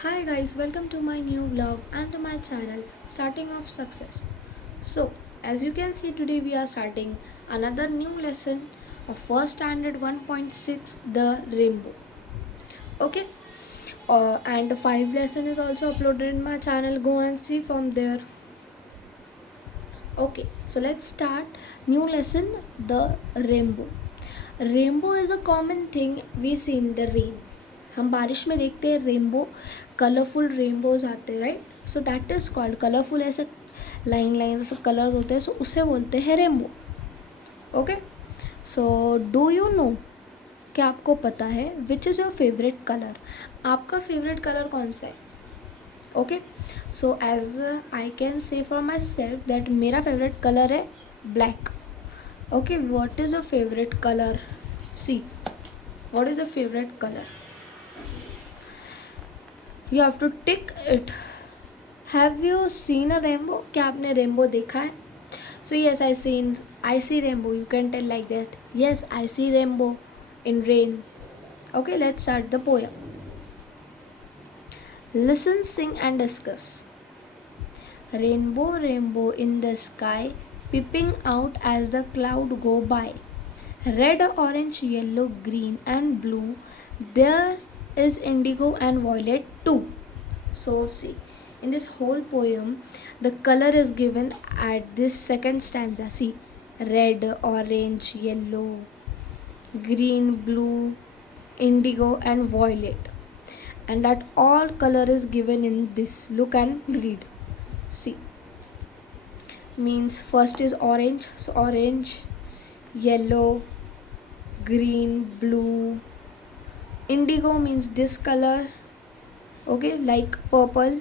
Hi guys, welcome to my new vlog and to my channel Starting of Success. So, as you can see today we are starting another new lesson of first standard 1.6 the rainbow. Okay? And the 5 lesson is also uploaded in my channel. Go and see from there. Okay, so let's start new lesson the rainbow. Rainbow is a common thing we see in the rain. हम बारिश में देखते हैं rainbow, colourful rainbows आते हैं, right? So that is called colourful, ऐसे line line ऐसे colours होते हैं, सो उसे बोलते हैं rainbow. Okay, so do you know, क्या आपको पता है which is your favourite colour? आपका फेवरेट कलर कौन सा है? Okay, so as I can say for myself that मेरा फेवरेट कलर है black. Okay, what is your favourite colour? See, what is your favourite colour? You have to tick it. Have you seen a rainbow? क्या आपने रेनबो देखा है? So yes, I see rainbow. You can tell like that. Yes, I see rainbow in rain. Okay, let's start the poem. Listen, sing and discuss. Rainbow, rainbow in the sky, peeping out as the cloud go by. Red, orange, yellow, green and blue. There is indigo and violet too. So see, in this whole poem, the color is given at this second stanza. See, red, orange, yellow, green, blue, indigo and violet. And that all color is given in this. Look and read. See, means first is orange. So orange, yellow, green, blue. Indigo means this color. Okay, like purple,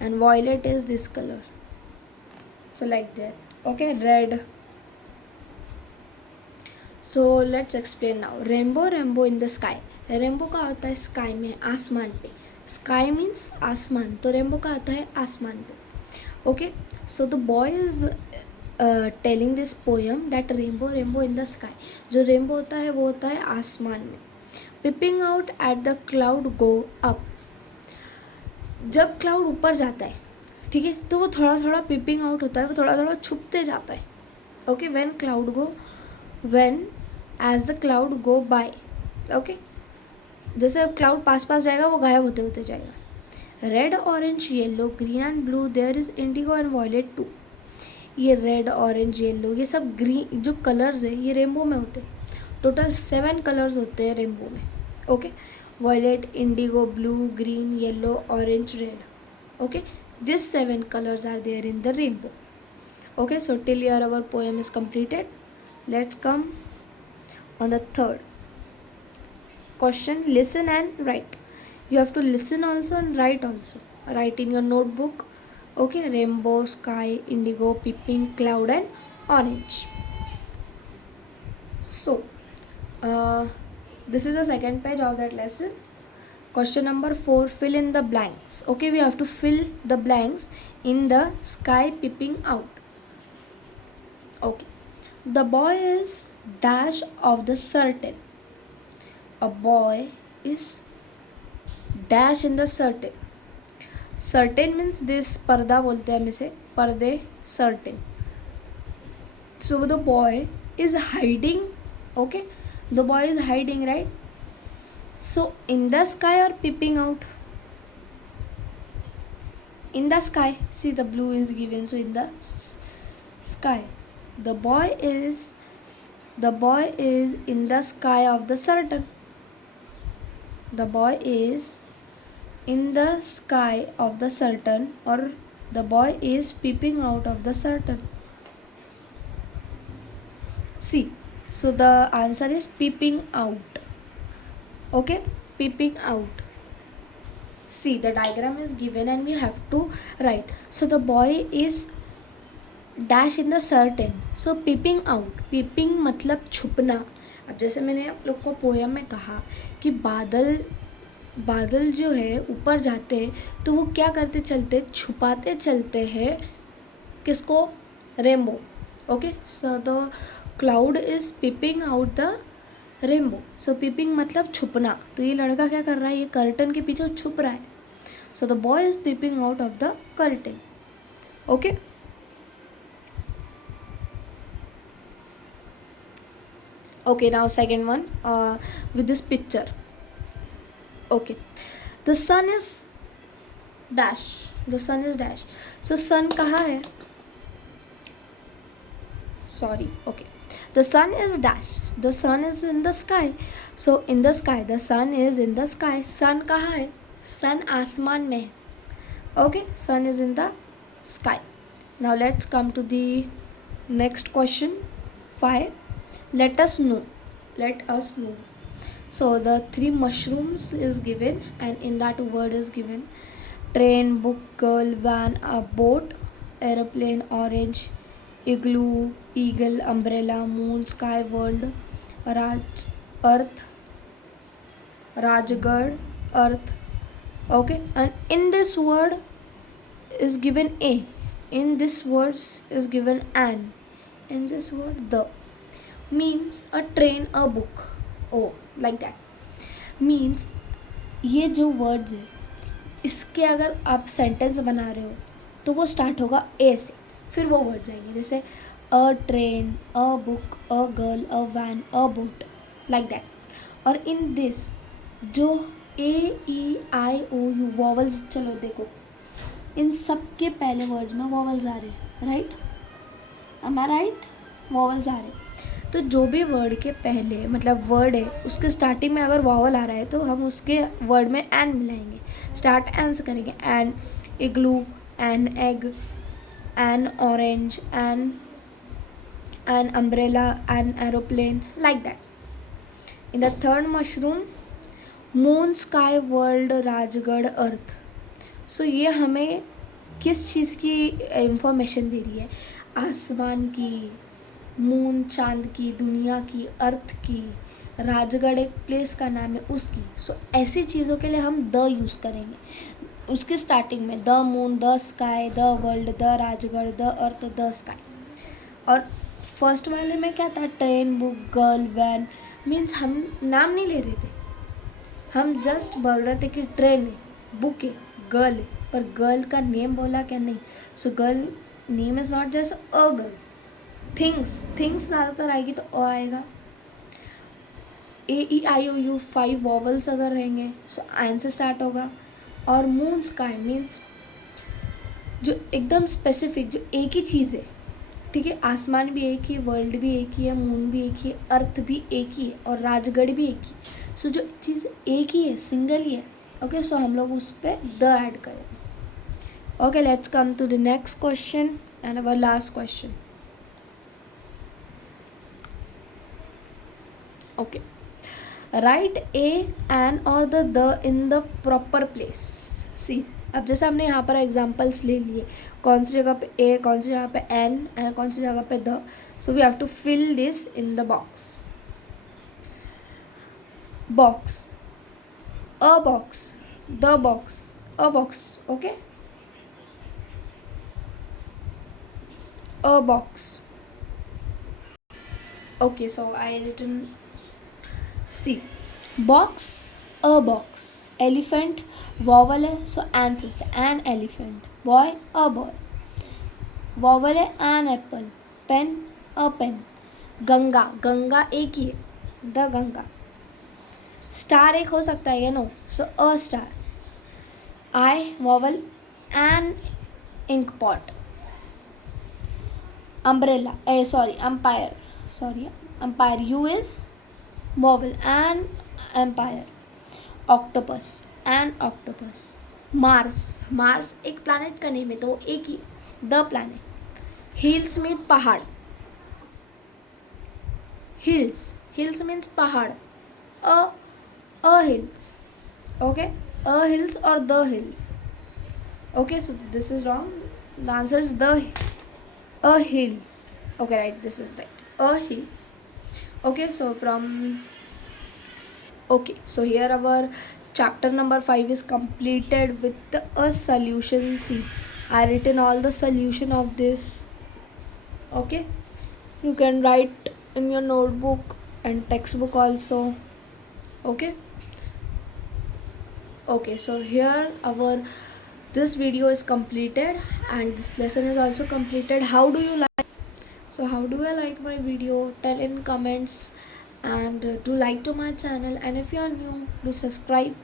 and violet is this color, so like that. Okay, red. So let's explain now. Rainbow, rainbow in the sky. Rainbow का होता है स्काई में, आसमान पे. Sky means आसमान, तो रेनबो का होता है आसमान पे. Okay, so the boy is telling this poem that rainbow, rainbow in the sky. जो रेनबो होता है वो होता है आसमान में. Peeping out at the cloud go up. जब क्लाउड ऊपर जाता है, ठीक है, तो वो थोड़ा थोड़ा पिपिंग आउट होता है, वो थोड़ा थोड़ा छुपते जाता है. Okay, when as the cloud go by. Okay, जैसे अब क्लाउड पास पास जाएगा वो गायब होते होते जाएगा. Red, orange, yellow, green and blue, there is indigo and violet too. ये रेड, ऑरेंज, येलो, ये सब ग्रीन जो कलर्स है ये रेनबो में होते हैं. टोटल 7 कलर्स होते हैं रेनबो में. Okay, violet, indigo, blue, green, yellow, orange, red. Okay, these 7 colors are there in the rainbow. Okay, so till here our poem is completed. Let's come on the third question. Listen and write. You have to listen also and write also. Write in your notebook. Okay, rainbow, sky, indigo, peeping, cloud and orange. So this is the second page of that lesson. Question number 4, fill in the blanks. Okay, we have to fill the blanks in the sky peeping out. Okay, the boy is dash of the certain. A boy is dash in the certain. Certain means this पर्दा बोलते हैं हम इसे, पर्दे, certain. So the boy is hiding. Okay, the boy is hiding, right? So in the sky or peeping out? In the sky. See, the blue is given, so in the sky. The boy is in the sky of the certain. The boy is in the sky of the certain, or the boy is peeping out of the certain. See, so the answer is peeping out. Okay, peeping out. See, the diagram is given and we have to write. So the boy is dash in the certain. So peeping out. Peeping मतलब छुपना. अब जैसे मैंने आप लोग को पोयम में कहा कि बादल जो है ऊपर जाते हैं तो वो क्या करते चलते, छुपाते चलते हैं किसको? Rainbow. Okay, so the cloud is peeping out the rainbow. So peeping मतलब छुपना. तो ये लड़का क्या कर रहा है, ये कर्टन के पीछे छुप रहा है. So the boy is peeping out of the curtain. Okay. Okay, now second one with this picture. Okay, the sun is dash. The sun is dash. So sun कहाँ है? Sorry. Okay, the sun is dash. The sun is in the sky. So in the sky, the sun is in the sky. Sun कहाँ है? Sun आसमान में है. Okay, sun is in the sky. Now let's come to the next question. 5. Let us know. Let us know. So the 3 mushrooms is given, and in that word is given train, book, girl, van, a boat, aeroplane, orange, igloo, eagle, umbrella, moon, sky, world, Raj, earth, Rajgarh, earth. Okay, and in this word is given a. In this words is given an. In this word the. Means a train, a book. Oh, like that. Means ये जो वर्ड्स है इसके अगर आप सेंटेंस बना रहे हो तो वो स्टार्ट होगा ए से, फिर वो वर्ड्स आएंगे जैसे a train, a book, a girl, a van, a boat, like that. और इन दिस जो ए ई आई ओ यू वॉवल्स, चलो देखो इन सब के पहले वर्ड्स में वॉवल्स आ रहे हैं, राइट? एम आई राइट? वॉवल्स आ रहे हैं. तो जो भी वर्ड के पहले मतलब वर्ड है उसके स्टार्टिंग में अगर वॉवल आ रहा है तो हम उसके वर्ड में एन मिलाएंगे. स्टार्ट एन से करेंगे. An igloo, an egg, an orange, an umbrella, an aeroplane, like that. In the third mushroom moon, sky, world, Rajgarh, earth. सो ये हमें किस चीज़ की इंफॉर्मेशन दे रही है? आसमान की, मून चांद की, दुनिया की, अर्थ की, राजगढ़ एक प्लेस का नाम है उसकी. सो ऐसी चीज़ों के लिए हम द यूज़ करेंगे उसके स्टार्टिंग में. The moon, the sky, the world, the Rajgarh, the earth, the sky. और फर्स्ट वाले में क्या था? Train, book, girl, van. Means हम नाम नहीं ले रहे थे, हम जस्ट बोल रहे थे कि ट्रेन है, बुक है, गर्ल है, पर गर्ल का नेम बोला क्या? नहीं. So girl name is not just a girl. Things ज़्यादातर आएगी तो अ आएगा. ए ई आई ओ यू 5 वॉवल्स अगर रहेंगे सो एन से स्टार्ट होगा. और मून, स्काई मीन्स जो एकदम स्पेसिफिक, जो एक ही चीज़ है, ठीक है? आसमान भी एक ही, वर्ल्ड भी एक ही है, मून भी एक ही है, अर्थ भी एक ही है, और राजगढ़ भी एक ही. सो जो चीज़ एक ही है, सिंगल ही है. ओके, सो हम लोग उस पर द ऐड करेंगे. Okay, let's come to the next question and our last question. Okay, write a, an और the in the proper place. See, अब जैसे हमने यहाँ पर एग्जाम्पल्स ले लिए, कौन सी जगह पे ए, कौन सी जगह पे एन, एंड कौन सी जगह पे the. So we have to fill this in the box. Box, a box, the box, a box. Okay, a box. Okay, so I written see box, a box. Elephant vowel है so ancestor, an elephant. Boy, a boy. Vowel है an apple. Pen, a pen. Ganga, Ganga एक ही है, द गंगा. स्टार एक हो सकता है या no? So a star. I vowel, an ink pot. Umbrella, sorry empire, sorry empire. U is vowel, an empire. Octopus, an octopus. Mars, Mars एक प्लैनेट का नेम है तो वो एक ही, द प्लैनेट. हिल्स मीन पहाड़. हिल्स, हिल्स मीन्स पहाड़. A hills. Okay, a hills और the hills. Okay, so this is wrong. The answer is the a hills. Okay, right, this is right, a hills. Okay, so here our chapter number 5 is completed with a solution. See, I written all the solution of this. Okay, you can write in your notebook and textbook also. Okay, Okay, so here our this video is completed and this lesson is also completed. How do you like, so how do you like my video? Tell in comments, and do like to my channel, and if you are new, do subscribe.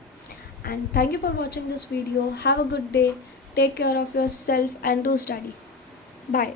And thank you for watching this video. Have a good day, take care of yourself, and do study. Bye.